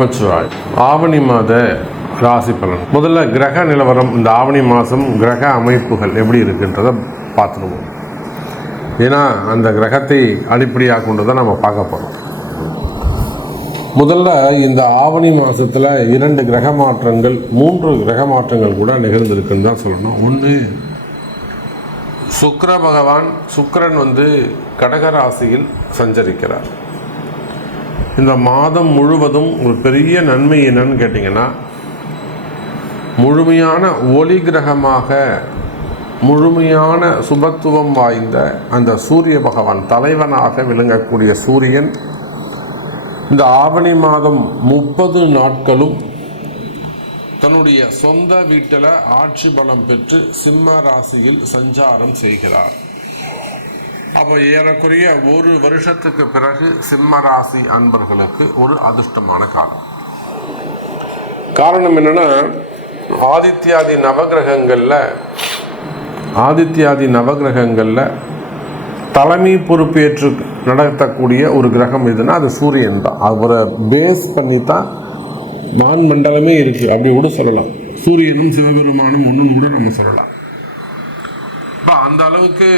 நமச்சிவாய். ஆவணி மாத ராசி பலன். முதல்ல கிரக நிலவரம், இந்த ஆவணி மாதம் கிரக அமைப்புகள் எப்படி இருக்குன்றதை பார்த்துருவோம். ஏன்னா அந்த கிரகத்தை அடிப்படையாக கொண்டு தான் நம்ம பார்க்க போகிறோம். முதல்ல இந்த ஆவணி மாதத்தில் 2 கிரக மாற்றங்கள் 3 கிரக மாற்றங்கள் கூட நிகழ்ந்திருக்குன்னு தான் சொல்லணும். ஒன்று, சுக்கிர பகவான், சுக்கிரன் கடக ராசியில் சஞ்சரிக்கிறார். இந்த மாதம் முழுவதும் ஒரு பெரிய நன்மை என்னன்னு கேட்டிங்கன்னா, முழுமையான ஒளி கிரகமாக, முழுமையான சுபத்துவம் வாய்ந்த அந்த சூரிய பகவான் தலைவனாக விளங்கக்கூடிய சூரியன் இந்த ஆவணி மாதம் 30 நாட்களும் தன்னுடைய சொந்த வீட்டில் ஆட்சி பலம் பெற்று சிம்ம ராசியில் சஞ்சாரம் செய்கிறார். அப்போ ஏறக்குறைய 1 வருஷத்துக்கு பிறகு சிம்ம ராசி அன்பர்களுக்கு ஒரு அதிர்ஷ்டமான காலம். காரணம் என்னன்னா, ஆதித்யாதி நவகிரகங்களில் தலைமை பொறுப்பேற்று நடத்தக்கூடிய ஒரு கிரகம் எதுனா அது சூரியன் தான். அவரை பேஸ் பண்ணி தான் வான் மண்டலமே இருக்கு, அப்படி கூட சொல்லலாம். சூரியனும் சிவபெருமானும் ஒன்றுன்னு கூட நம்ம சொல்லலாம். அந்த அளவுக்கு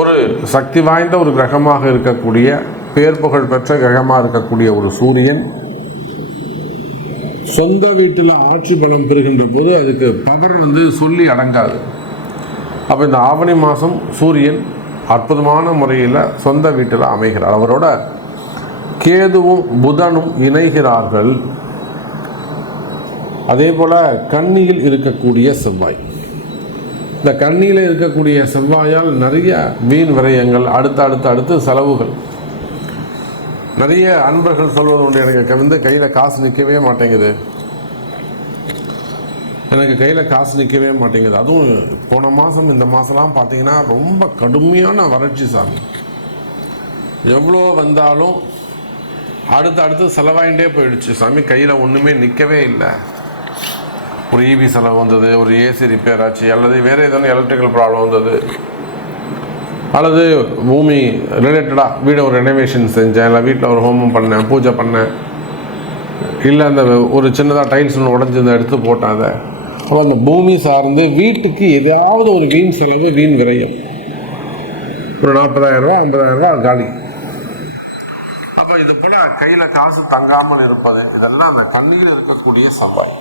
ஒரு சக்தி வாய்ந்த ஒரு கிரகமாக இருக்கக்கூடிய, பேர் புகழ் பெற்ற கிரகமாக இருக்கக்கூடிய ஒரு சூரியன் சொந்த வீட்டில் ஆட்சி பலம் பெறுகின்ற போது அதுக்கு பவர் சொல்லி அடங்காது. அப்போ இந்த ஆவணி மாதம் சூரியன் அற்புதமான முறையில் சொந்த வீட்டில் அமைகிறார். அவரோட கேதுவும் புதனும் இணைகிறார்கள். அதே போல் கன்னியில் இருக்கக்கூடிய செவ்வாய், இந்த கன்னியில் இருக்கக்கூடிய செவ்வாயால் நிறைய வீண் விரயங்கள், அடுத்து செலவுகள். நிறைய அன்பர்கள் சொல்வது உண்டு, எனக்கு கையில் காசு நிற்கவே மாட்டேங்குது, அதுவும் போன மாதம் இந்த மாதம்லாம் பார்த்தீங்கன்னா ரொம்ப கடுமையான வறட்சி சாமி. எவ்வளோ வந்தாலும் அடுத்து செலவாயிட்டே போயிடுச்சு சாமி, கையில் ஒன்றுமே நிற்கவே இல்லை. ஒரு இபி செலவு வந்தது, ஒரு ஏசி ரிப்பேர் ஆச்சு, அல்லது வேறு ஏதாவது எலக்ட்ரிக்கல் ப்ராப்ளம் வந்தது, அல்லது பூமி ரிலேட்டடாக வீடை ஒரு ரெனோவேஷன் செஞ்சேன், இல்லை வீட்டில் ஒரு ஹோமம் பண்ணேன், பூஜை பண்ணேன், இல்லை அந்த ஒரு சின்னதாக டைல்ஸ் ஒன்று உடஞ்சிருந்த எடுத்து போட்டாங்க. அப்போ அந்த பூமி சார்ந்து வீட்டுக்கு ஏதாவது ஒரு வீண் செலவு, வீண் விரயம், ஒரு 40,000 ரூபா 50,000 ரூபா காலி. அப்போ இது போல் கையில் காசு தங்காமல் இருப்பது, இதெல்லாம் அந்த கண்ணியில் இருக்கக்கூடிய செவ்வாய்.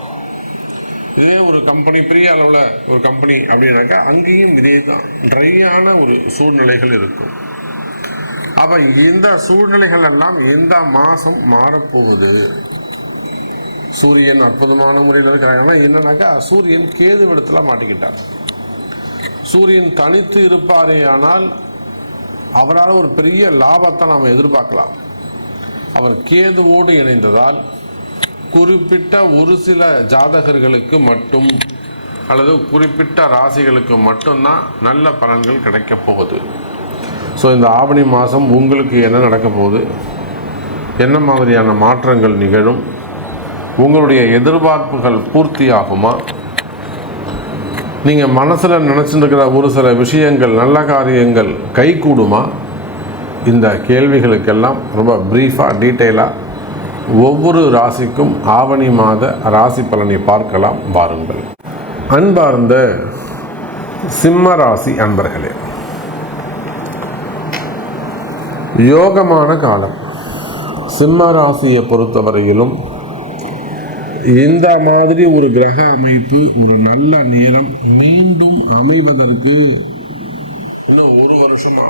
இதே ஒரு கம்பெனி, பெரிய அளவில் ஒரு கம்பெனி அப்படின்னாக்கா அங்கேயும் இதே தான் ட்ரையான ஒரு சூழ்நிலைகள் இருக்கும். அப்போ இந்த சூழ்நிலைகள் எல்லாம் இந்த மாதம் மாறப்போகுது. சூரியன் அற்புதமான முறையில் இருக்கிறாங்கன்னா என்னன்னாக்கா, சூரியன் கேது இடத்துல மாட்டிக்கிட்டார். சூரியன் தனித்து இருப்பாரே ஆனால் அவரால் ஒரு பெரிய லாபத்தை நாம் எதிர்பார்க்கலாம். அவர் கேதுவோடு இணைந்ததால் குறிப்பிட்ட ஒரு சில ஜாதகர்களுக்கு மட்டும், அல்லது குறிப்பிட்ட ராசிகளுக்கு மட்டும்தான் நல்ல பலன்கள் கிடைக்க போகுது. ஸோ இந்த ஆவணி மாதம் உங்களுக்கு என்ன நடக்க போகுது, என்ன மாதிரியான மாற்றங்கள் நிகழும், உங்களுடைய எதிர்பார்ப்புகள் பூர்த்தி ஆகுமா, நீங்கள் மனசில் நினச்சிருக்கிற ஒரு சில விஷயங்கள், நல்ல காரியங்கள் கைகூடுமா, இந்த கேள்விகளுக்கெல்லாம் ரொம்ப ப்ரீஃபாக டீட்டெயிலாக ஒவ்வொரு ராசிக்கும் ஆவணி மாத ராசி பலனை பார்க்கலாம் வாருங்கள். அன்பார்ந்த சிம்ம ராசி அன்பர்களே, யோகமான காலம். சிம்ம ராசியை பொறுத்தவரையிலும் இந்த மாதிரி ஒரு கிரக அமைப்பு, ஒரு நல்ல நேரம் மீண்டும் அமைவதற்கு இன்னும் 1 வருஷமா.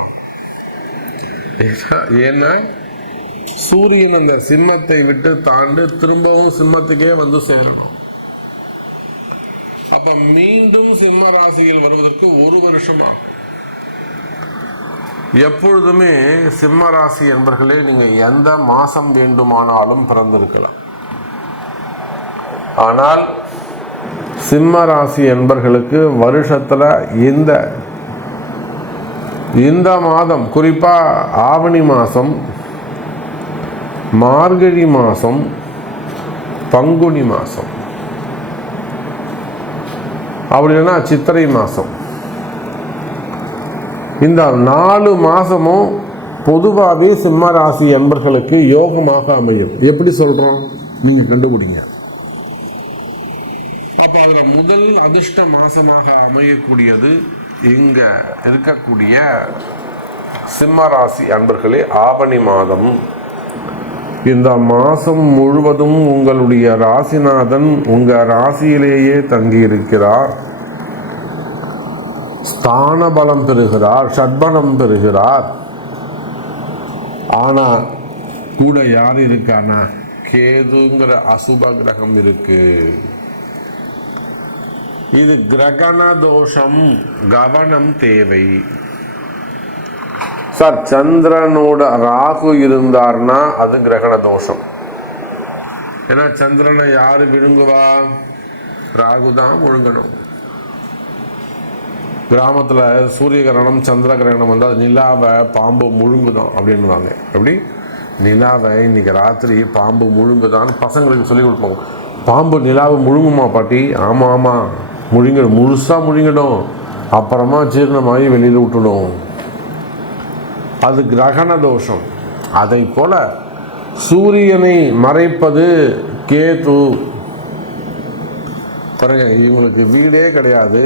ஏன்னா சூரியன் அந்த சிம்மத்தை விட்டு தாண்டு திரும்பவும் சிம்மத்துக்கே சேரணும். அப்ப மீண்டும் சிம்ம ராசியில் வருவதற்கு 1 வருஷமா. எப்பொழுதுமே சிம்ம ராசி என்பர்களே, நீங்க எந்த மாசம் வேண்டுமானாலும் பிறந்திருக்கலாம். ஆனால் சிம்ம ராசி என்பர்களுக்கு வருஷத்துல இந்த மாதம், குறிப்பா ஆவணி மாதம், மார்கழி மாதம், பங்குனி மாதம், அப்படி இல்லைன்னா சித்திரை மாதம், இந்த 4 மாதமும் பொதுவாகவே சிம்ம ராசி என்பர்களுக்கு யோகமாக அமையும். எப்படி சொல்கிறோம்? நீங்கள் கண்டுபிடிங்க. அப்போ அதில் முதல் அதிர்ஷ்ட மாதமாக அமையக்கூடியது இங்கே இருக்கக்கூடிய சிம்ம ராசி அன்பர்களே ஆவணி மாதம். இந்த மாதம் முழுவதும் உங்களுடைய ராசிநாதன் உங்கள் ராசியிலேயே தங்கியிருக்கிறார். ஸ்தான பலம் பெறுகிறார், ஷட்பலம் பெறுகிறார். ஆனால் கூட யார் இருக்கானா, கேதுங்கிற அசுப கிரகம் இருக்கு. இது கிரகண தோஷம், கவனம் தேவை. சார் சந்திரனோட ராகு இருந்தார்னா அது கிரகண தோஷம். ஏன்னா சந்திரனை யாரு விழுங்குவா, ராகு தான் விழுங்கணும். கிராமத்துல சூரிய கிரகணம் சந்திர கிரகணம் வந்து அது நிலாவை பாம்பு முழுங்குதான் அப்படின்னுவாங்க. எப்படி நிலாவை இன்னைக்கு ராத்திரி பாம்பு முழுங்குதான் பசங்களுக்கு சொல்லி கொடுப்பாங்க. பாம்பு நிலாவை முழுங்குமா பாட்டி? ஆமா ஆமா முழுங்கிடும், முழுசா முழுங்கிடும், அப்புறமா ஜீரணமாகி வெளியில் விட்டுடும். அது கிரகண தோஷம். அதை போல சூரியனை மறைப்பது கேது. பாருங்க, இவங்களுக்கு வீடே கிடையாது,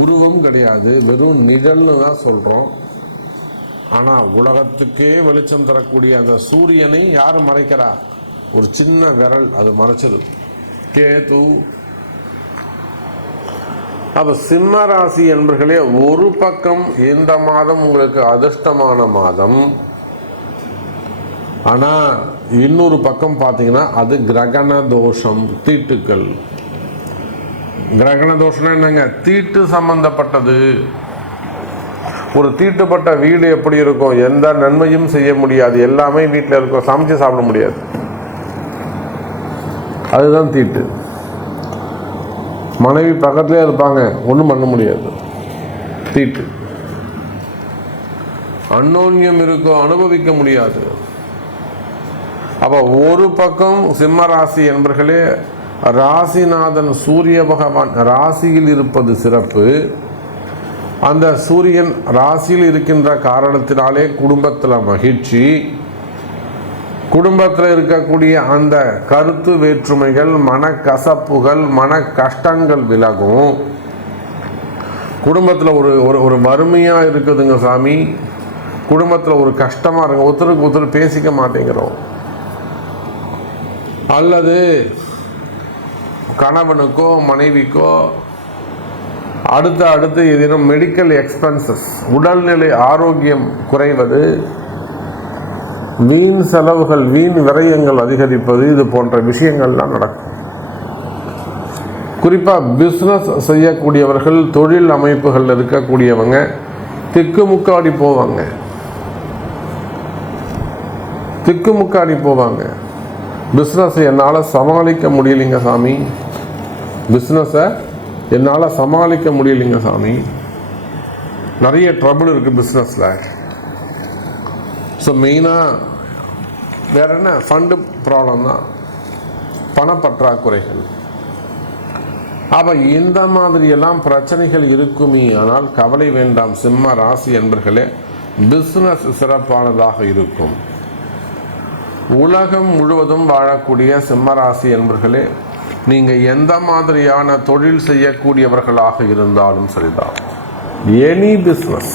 உருவம் கிடையாது, வெறும் நிழல்னு தான் சொல்றோம். ஆனா உலகத்துக்கே வெளிச்சம் தரக்கூடிய அந்த சூரியனை யாரு மறைக்கிறா? ஒரு சின்ன விரல் அது மறைச்சது, கேது. அப்ப சிம்ம ராசி என்பர்களே, ஒரு பக்கம் இந்த மாதம் உங்களுக்கு அதிர்ஷ்டமான மாதம், ஆனா இன்னொரு பக்கம் பார்த்தீங்கன்னா அது கிரகண தோஷம், தீட்டுக்கள். கிரகண தோஷம்னா என்னங்க? தீட்டு சம்பந்தப்பட்டது. ஒரு தீட்டுப்பட்ட வீடு எப்படி இருக்கும்? எந்த நன்மையும் செய்ய முடியாது, எல்லாமே வீட்டில் இருக்கும், சமைச்சு சாப்பிட முடியாது. அதுதான் தீட்டு. மனைவி பக்கத்திலே இருப்பாங்க, ஒன்றும் பண்ண முடியாது, தீட்டு. அந்யோன்யம் இருக்கும், அனுபவிக்க முடியாது. அப்ப ஒரு பக்கம் சிம்ம ராசி என்பர்களே, ராசிநாதன் சூரிய பகவான் ராசியில் இருப்பது சிறப்பு. அந்த சூரியன் ராசியில் இருக்கின்ற காரணத்தினாலே குடும்பத்தில் மகிழ்ச்சி, குடும்பத்தில் இருக்கக்கூடிய அந்த கருத்து வேற்றுமைகள், மனக்கசப்புகள், மன கஷ்டங்கள் விலகும். குடும்பத்தில் ஒரு வறுமையா இருக்குதுங்க சாமி, குடும்பத்தில் ஒரு கஷ்டமா இருக்கு, ஒருத்தருக்கு ஒருத்தர் பேசிக்க மாட்டேங்கிறோம், அல்லது கணவனுக்கோ மனைவிக்கோ அடுத்து ஏதேனும் மெடிக்கல் எக்ஸ்பென்சஸ், உடல்நிலை ஆரோக்கியம் குறைவது, வீண் செலவுகள், வீண் விரயங்கள் அதிகரிப்பது, இது போன்ற விஷயங்கள்லாம் நடக்கும். குறிப்பா பிசினஸ் செய்யக்கூடியவர்கள், தொழில் அமைப்புகள் இருக்கக்கூடியவங்க திக்குமுக்காடி போவாங்க, திக்குமுக்காடி போவாங்க. பிஸ்னஸ் என்னால் சமாளிக்க முடியலைங்க சாமி, பிஸ்னஸை என்னால் சமாளிக்க முடியலைங்க சாமி, நிறைய ட்ரபிள் இருக்குது பிஸ்னஸில். ஸோ மெயினாக வேற என்ன, ஃபண்டு ப்ராப்ளம் தான், பணப்பற்றாக்குறைகள். அப்போ இந்த மாதிரியெல்லாம் பிரச்சனைகள் இருக்குமே. ஆனால் கவலை வேண்டாம் சிம்ம ராசி என்பர்களே, பிஸ்னஸ் சிறப்பானதாக இருக்கும். உலகம் முழுவதும் வாழக்கூடிய சிம்மராசி என்பர்களே, நீங்க எந்த மாதிரியான தொழில் செய்யக்கூடியவர்களாக இருந்தாலும் சரிதான், எனி பிஸ்னஸ்,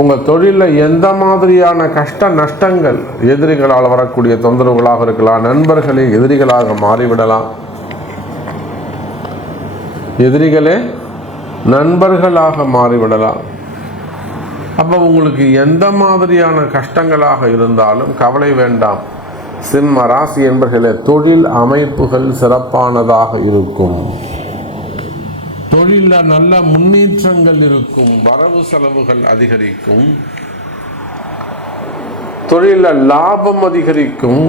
உங்க தொழிலில் எந்த மாதிரியான கஷ்ட நஷ்டங்கள், எதிரிகளால் வரக்கூடிய தொந்தரவுகளாக இருக்கலாம், நண்பர்களே எதிரிகளாக மாறிவிடலாம், எதிரிகளே நண்பர்களாக மாறிவிடலாம். அப்போ உங்களுக்கு எந்த மாதிரியான கஷ்டங்களாக இருந்தாலும் கவலை வேண்டாம் சிம்ம ராசி என்பர்களே, தொழில் அமைப்புகள் சிறப்பானதாக இருக்கும், தொழிலில் நல்ல முன்னேற்றங்கள் இருக்கும், வரவு செலவுகள் அதிகரிக்கும், தொழிலில் லாபம் அதிகரிக்கும்,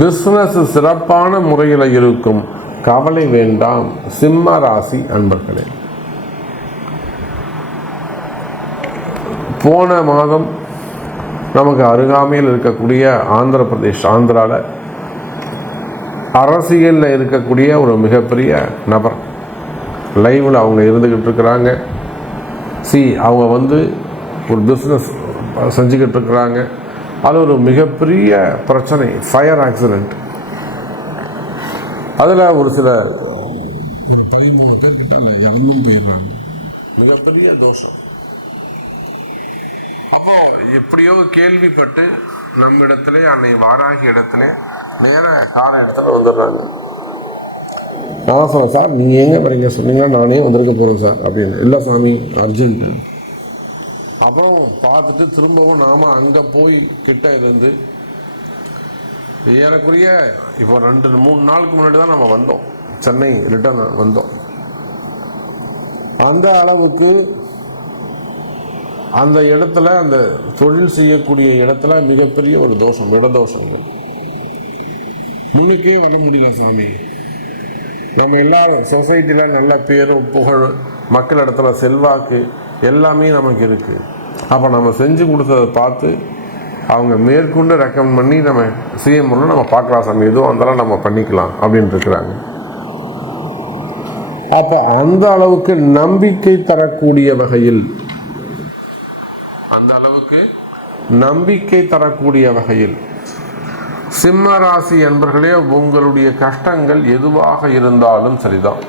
பிசினஸ் சிறப்பான முறையில் இருக்கும். கவலை வேண்டாம் சிம்ம ராசி அன்பர்களே. போன மாதம் நமக்கு அருகாமையில் இருக்கக்கூடிய ஆந்திர பிரதேஷ், ஆந்திராவில் அரசியலில் இருக்கக்கூடிய ஒரு மிகப்பெரிய நபர் லைவில் அவங்க இருந்துக்கிட்டு இருக்கிறாங்க. அவங்க ஒரு பிஸ்னஸ் செஞ்சுக்கிட்டு இருக்கிறாங்க. அது ஒரு மிகப்பெரிய பிரச்சனை, ஃபயர் ஆக்சிடெண்ட். அதில் ஒரு 13 பேர் கிட்ட இறந்தும் போயிடுறாங்க. மிகப்பெரிய தோஷம். அப்போ எப்படியோ கேள்விப்பட்டு நம்ம இடத்துல அன்னை வாராகி இடத்துல நேர கார இடத்துல வந்துடுறாங்க. நான் சொன்னேன், சார் நீங்கள் எங்கே வரீங்க சொன்னீங்கன்னா நானே வந்திருக்க போகிறேன் சார் அப்படின்னு. இல்லை சாமி அர்ஜென்ட்டு. அப்புறம் பார்த்துட்டு திரும்பவும் நாம் அங்கே போய் கிட்ட இருந்து ஏறக்குரிய இப்போ 2-3 நாளுக்கு முன்னாடி தான் நம்ம வந்தோம், சென்னை ரிட்டர்ன் வந்தோம். அந்த அளவுக்கு அந்த இடத்துல, அந்த தொழில் செய்யக்கூடிய இடத்துல மிகப்பெரிய ஒரு தோஷம், இடதோஷங்கள். முன்னுக்கே வர முடியல சாமி. நம்ம எல்லாரும் சொசைட்டியில் நல்ல பேர் புகழ், மக்கள் இடத்துல செல்வாக்கு எல்லாமே நமக்கு இருக்குது. அப்போ நம்ம செஞ்சு கொடுத்ததை பார்த்து அவங்க மேற்கொண்டு ரெக்கமெண்ட் பண்ணி நம்ம செய்யணும்னு நம்ம பார்க்கலாம் சாமி, எதுவும் வந்தாலும் நம்ம பண்ணிக்கலாம் அப்படின்னு இருக்கிறாங்க. அப்போ அந்த அளவுக்கு நம்பிக்கை தரக்கூடிய வகையில், அந்த அளவுக்கு நம்பிக்கை தரக்கூடிய வகையில் சிம்ம ராசி என்பர்களே, உங்களுடைய கஷ்டங்கள் எதுவாக இருந்தாலும் சரிதான்.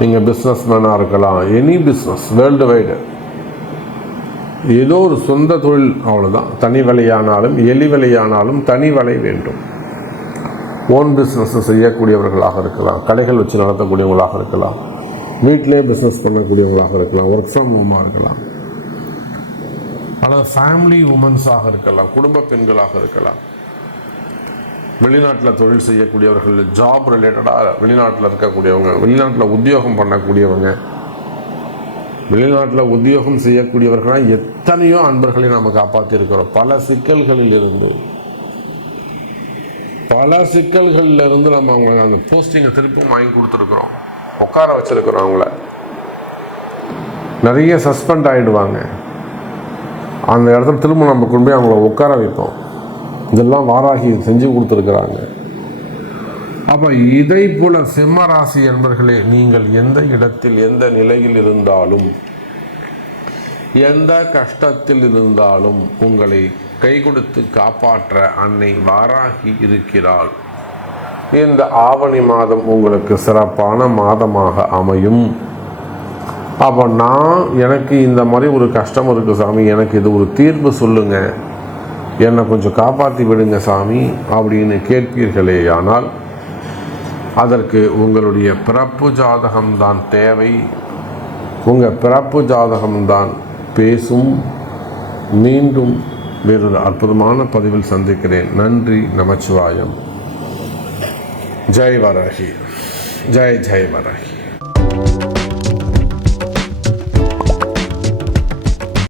நீங்கள் பிஸ்னஸ்மேனாக இருக்கலாம், எனி பிஸ்னஸ் வேர்ல்டு வைடு, ஏதோ ஒரு சொந்த தொழில், அவ்வளோதான். தனி விலையானாலும் எலி விலையானாலும் தனி விலை வேண்டும். ஓன் பிஸ்னஸ் செய்யக்கூடியவர்களாக இருக்கலாம், கடைகள் வச்சு நடத்தக்கூடியவங்களாக இருக்கலாம், வீட்டிலே பிஸ்னஸ் பண்ணக்கூடியவங்களாக இருக்கலாம், ஒர்க் ஃப்ரம் ஹோமாக இருக்கலாம், அல்லது ஃபேமிலி உமன்ஸாக இருக்கலாம், குடும்ப பெண்களாக இருக்கலாம், வெளிநாட்டில் தொழில் செய்யக்கூடியவர்கள், ஜாப் ரிலேட்டடாக வெளிநாட்டில் இருக்கக்கூடியவங்க, வெளிநாட்டில் உத்தியோகம் பண்ணக்கூடியவங்க, வெளிநாட்டில் உத்தியோகம் செய்யக்கூடியவர்களாக எத்தனையோ அன்பர்களை நம்ம காப்பாற்றி இருக்கிறோம். பல சிக்கல்களில் இருந்து நம்ம அவங்களுக்கு அந்த போஸ்டிங்கை திருப்பும் வாங்கி கொடுத்துருக்குறோம், உட்கார வச்சிருக்கிறோம். அவங்கள நிறைய சஸ்பெண்ட் ஆகிடுவாங்க, அந்த இடத்துல திரும்ப நம்ம கொண்டு போய் அவங்கள உட்கார வைப்போம். இதெல்லாம் வாராகி செஞ்சு கொடுத்துருக்குறாங்க. அப்போ இதை போல சிம்ம ராசி என்பர்களே, நீங்கள் எந்த இடத்தில் எந்த நிலையில் இருந்தாலும், எந்த கஷ்டத்தில் இருந்தாலும் உங்களை கை கொடுத்து காப்பாற்ற அன்னை வாராகி இருக்கிறாள். இந்த ஆவணி மாதம் உங்களுக்கு சிறப்பான மாதமாக அமையும். அப்போ எனக்கு இந்த மாதிரி ஒரு கஷ்டம் இருக்குது சாமி, எனக்கு இது ஒரு தீர்ப்பு சொல்லுங்க, என்னை கொஞ்சம் காப்பாற்றி விடுங்க சாமி அப்படின்னு கேட்பீர்களே ஆனால், அதற்கு உங்களுடைய பிறப்பு ஜாதகம்தான் தேவை. உங்கள் பிறப்பு ஜாதகம்தான் பேசும். மீண்டும் வேறொரு அற்புதமான பதிவில் சந்திக்கிறேன். நன்றி, நமச்சிவாயம். ஜெய் வராகி, ஜெய் ஜெய் வராகி.